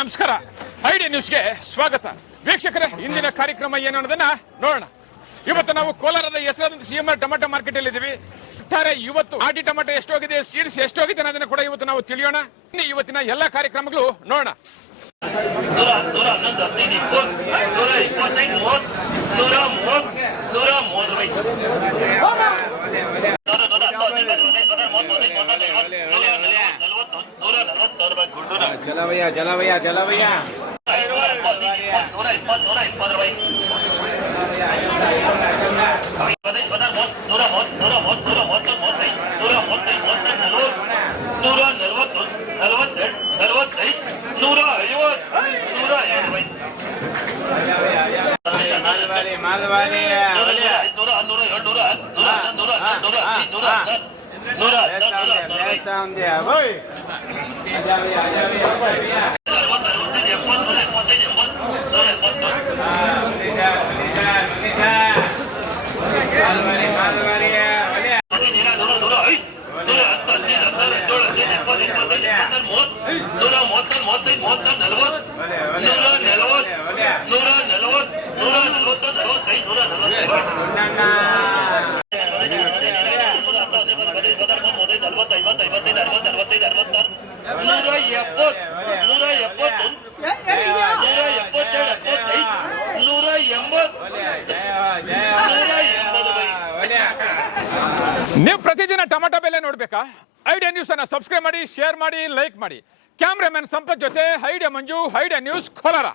ನಮಸ್ಕಾರ. ಐಡಿಯಾ ನ್ಯೂಸ್ಗೆ ಸ್ವಾಗತ. ವೀಕ್ಷಕರೇ, ಇಂದಿನ ಕಾರ್ಯಕ್ರಮ ಏನು ಅನ್ನೋದನ್ನ ನೋಡೋಣ. ಇವತ್ತು ನಾವು ಕೋಲಾರದ ಹೆಸರಾದಂತ ಸಿಎಂಆರ್ ಟೊಮೆಟೊ ಮಾರ್ಕೆಟ್ ಅಲ್ಲಿ ಇದ್ದೀವಿ. ಇವತ್ತು ಆಟಿ ಟೊಮೆಟೊ ಎಷ್ಟೋಗಿದೆ, ಸೀಡ್ಸ್ ಎಷ್ಟೋಗಿದೆ ಅನ್ನೋದನ್ನ ಕೂಡ ಇವತ್ತು ನಾವು ತಿಳಿಯೋಣ. ಇವತ್ತಿನ ಎಲ್ಲಾ ಕಾರ್ಯಕ್ರಮಗಳು ನೋಡೋಣ. ಜಲವಯ್ಯ ನೀವು ಪ್ರತಿದಿನ ಟೊಮೆಟೊ ಬೆಲೆ ನೋಡ್ಬೇಕಾ? ಐಡಿಯಾ ನ್ಯೂಸ್ ಅನ್ನ ಸಬ್ಸ್ಕ್ರೈಬ್ ಮಾಡಿ, ಶೇರ್ ಮಾಡಿ, ಲೈಕ್ ಮಾಡಿ. ಕ್ಯಾಮ್ರಾಮನ್ ಸಂಪತ್ ಜೊತೆ ಐಡಿಯಾ ಮಂಜು, ಐಡಿಯಾ ನ್ಯೂಸ್ ಕೋಲಾರ.